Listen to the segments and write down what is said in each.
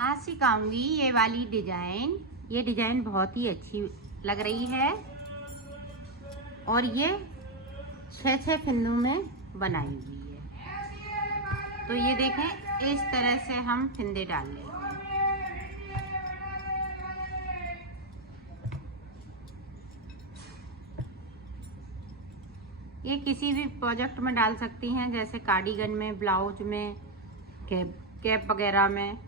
आज सिखाऊंगी ये वाली डिजाइन। ये डिजाइन बहुत ही अच्छी लग रही है और ये 6 फिंदों में बनाई हुई है। तो ये देखें, इस तरह से हम फिंदे डाल लेंगे। ये किसी भी प्रोजेक्ट में डाल सकती हैं, जैसे कार्डिगन में, ब्लाउज में, कैप वगैरह में।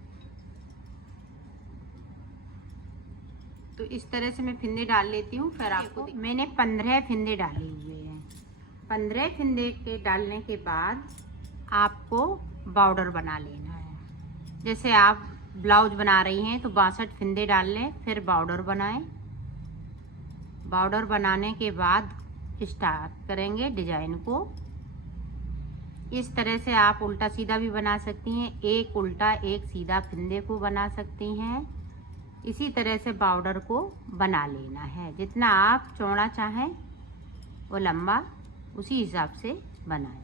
तो इस तरह से मैं फिंदे डाल लेती हूँ। फिर आपको मैंने 15 फिंदे डाले हुए हैं। 15 फिंदे के डालने के बाद आपको बॉर्डर बना लेना है। जैसे आप ब्लाउज बना रही हैं तो 62 फिंदे डाल लें, फिर बॉर्डर बनाएं। बॉर्डर बनाने के बाद स्टार्ट करेंगे डिजाइन को। इस तरह से आप उल्टा सीधा भी बना सकती हैं, एक उल्टा एक सीधा फिंदे को बना सकती हैं। इसी तरह से बॉर्डर को बना लेना है। जितना आप चौड़ा चाहें वो लंबा उसी हिसाब से बनाएं।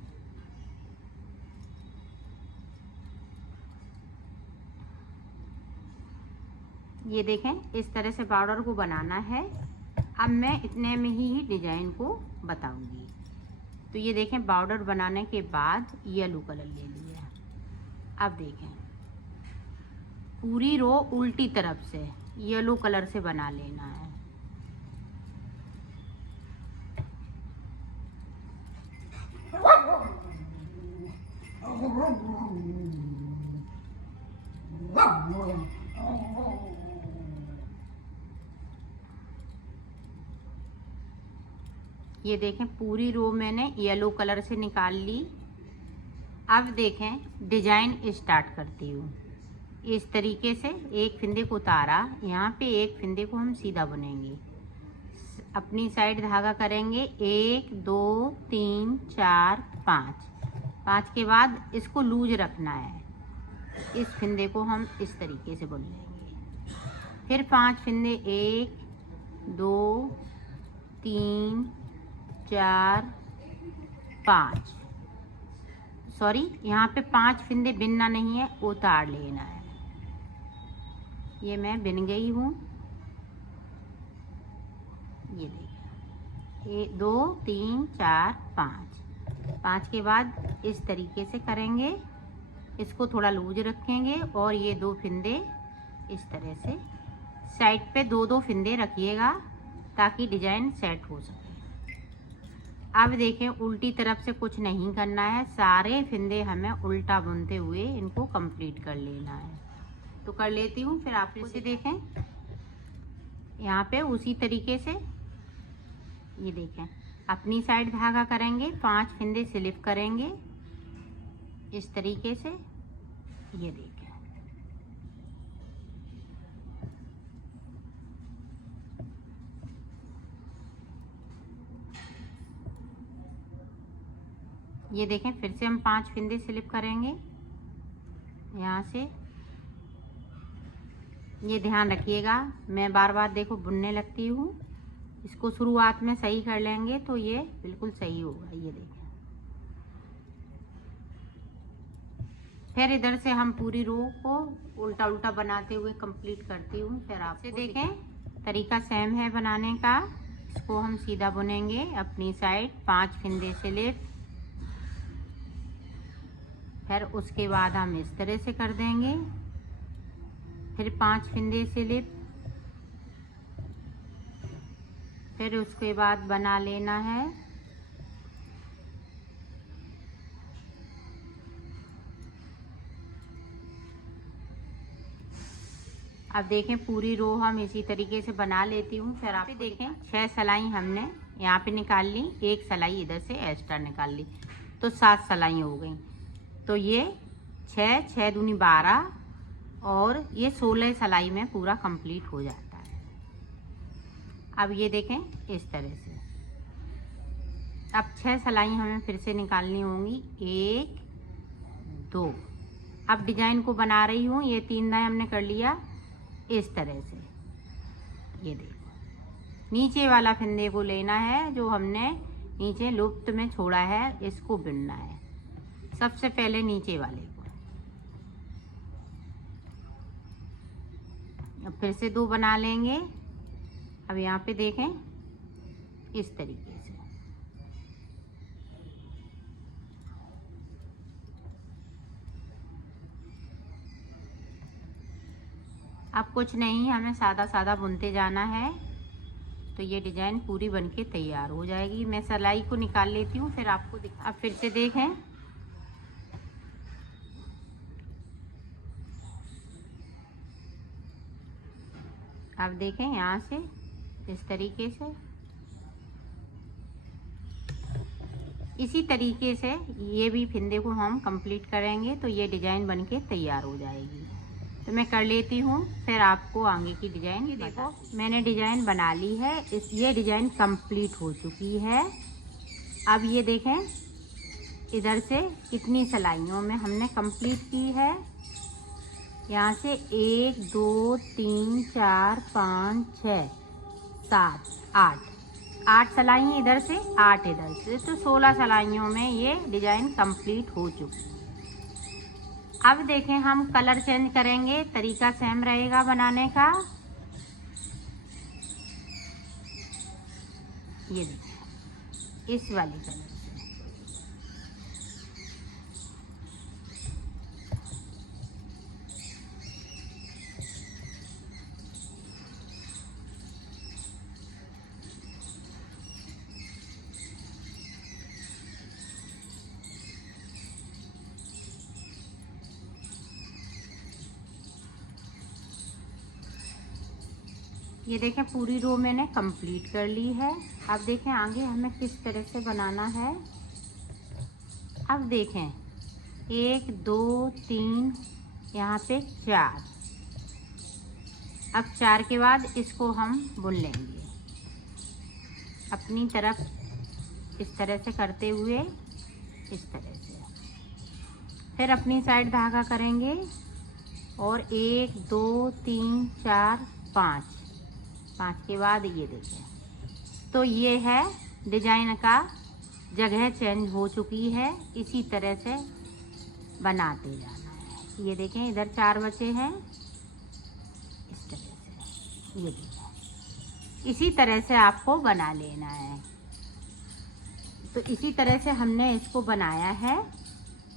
ये देखें, इस तरह से बॉर्डर को बनाना है। अब मैं इतने में ही डिजाइन को बताऊंगी। तो ये देखें, बॉर्डर बनाने के बाद येलो कलर ले लिया। अब देखें, पूरी रो उल्टी तरफ से येलो कलर से बना लेना है। ये देखें, पूरी रो मैंने येलो कलर से निकाल ली। अब देखें, डिजाइन स्टार्ट करती हूँ। इस तरीके से एक फिंदे को उतारा, यहाँ पे एक फिंदे को हम सीधा बुनेंगे। अपनी साइड धागा करेंगे 1 2 3 4 5 के बाद इसको लूज रखना है। इस फिंदे को हम इस तरीके से बुन लेंगे। फिर 5 फिंदे, 1 2 3 4 5, सॉरी, यहाँ पे 5 फिंदे बिनना नहीं है, उतार लेना है। ये मैं बिन गई हूँ। ये देखिए, 1 2 3 4 5 के बाद इस तरीके से करेंगे। इसको थोड़ा लूज रखेंगे और ये 2 फिंदे इस तरह से साइड पे 2 फिंदे रखिएगा ताकि डिजाइन सेट हो सके। अब देखें, उल्टी तरफ से कुछ नहीं करना है, सारे फिंदे हमें उल्टा बुनते हुए इनको कंप्लीट कर लेना है। तो कर लेती हूँ, फिर आप इसे देखें। यहाँ पे उसी तरीके से ये देखें, अपनी साइड धागा करेंगे, 5 फिंदे स्लिप करेंगे इस तरीके से। ये देखें, ये देखें, फिर से हम 5 फिंदे स्लिप करेंगे यहाँ से। ये ध्यान रखिएगा, मैं बार बार देखो बुनने लगती हूँ। इसको शुरुआत में सही कर लेंगे तो ये बिल्कुल सही होगा। ये देखें, फिर इधर से हम पूरी रो को उल्टा उल्टा बनाते हुए कंप्लीट करती हूँ। फिर आप से देखें, तरीका सेम है बनाने का। इसको हम सीधा बुनेंगे, अपनी साइड 5 फिंदे स्लिप, फिर उसके बाद हम इस तरह से कर देंगे। फिर 5 फिंदे स्लिप, फिर उसके बाद बना लेना है। अब देखें, पूरी रो हम इसी तरीके से बना लेती हूँ। फिर आप देखें, 6 सिलाई हमने यहाँ पे निकाल ली, एक सिलाई इधर से एक्स्ट्रा निकाल ली, तो 7 सिलाई हो गई। तो ये 6 6 दूनी 12 और ये 16 सिलाई में पूरा कंप्लीट हो जाता है। अब ये देखें, इस तरह से अब 6 सिलाई हमें फिर से निकालनी होंगी, 1 2। अब डिजाइन को बना रही हूँ, ये 3 दाएं हमने कर लिया इस तरह से। ये देखो, नीचे वाला फंदे को लेना है जो हमने नीचे लुप्त में छोड़ा है, इसको बिनना है। सबसे पहले नीचे वाले को अब फिर से 2 बना लेंगे। अब यहाँ पे देखें इस तरीके से। अब कुछ नहीं, हमें सादा सादा बुनते जाना है तो ये डिजाइन पूरी बनके तैयार हो जाएगी। मैं सिलाई को निकाल लेती हूँ, फिर आपको अब फिर से देखें, अब देखें यहाँ से इस तरीके से, इसी तरीके से ये भी फिंदे को हम कंप्लीट करेंगे तो ये डिजाइन बनके तैयार हो जाएगी। तो मैं कर लेती हूँ, फिर आपको आगे की डिजाइन। ये देखो मैंने डिजाइन बना ली है, ये डिजाइन कंप्लीट हो चुकी है। अब ये देखें इधर से कितनी सिलाइयों में हमने कंप्लीट की है। यहाँ से 1 2 3 4 5 6 7 8 सिलाई इधर से, 8 इधर से, तो 16 सिलाइयों में ये डिजाइन कंप्लीट हो चुकी है। अब देखें हम कलर चेंज करेंगे, तरीका सेम रहेगा बनाने का। ये देखें इस वाली कलर से। ये देखें पूरी रो मैंने कंप्लीट कर ली है। अब देखें आगे हमें किस तरह से बनाना है। अब देखें 1 2 3 यहाँ पे 4। अब 4 के बाद इसको हम बुन लेंगे अपनी तरफ इस तरह से करते हुए, इस तरह से। फिर अपनी साइड धागा करेंगे और 1 2 3 4 5 के बाद ये देखें तो ये है डिजाइन का जगह चेंज हो चुकी है। इसी तरह से बनाते जाना है। ये देखें इधर 4 बचे हैं, इस तरह से। ये देखें इसी तरह से आपको बना लेना है। तो इसी तरह से हमने इसको बनाया है।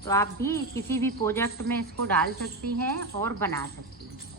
तो आप भी किसी भी प्रोजेक्ट में इसको डाल सकती हैं और बना सकती हैं।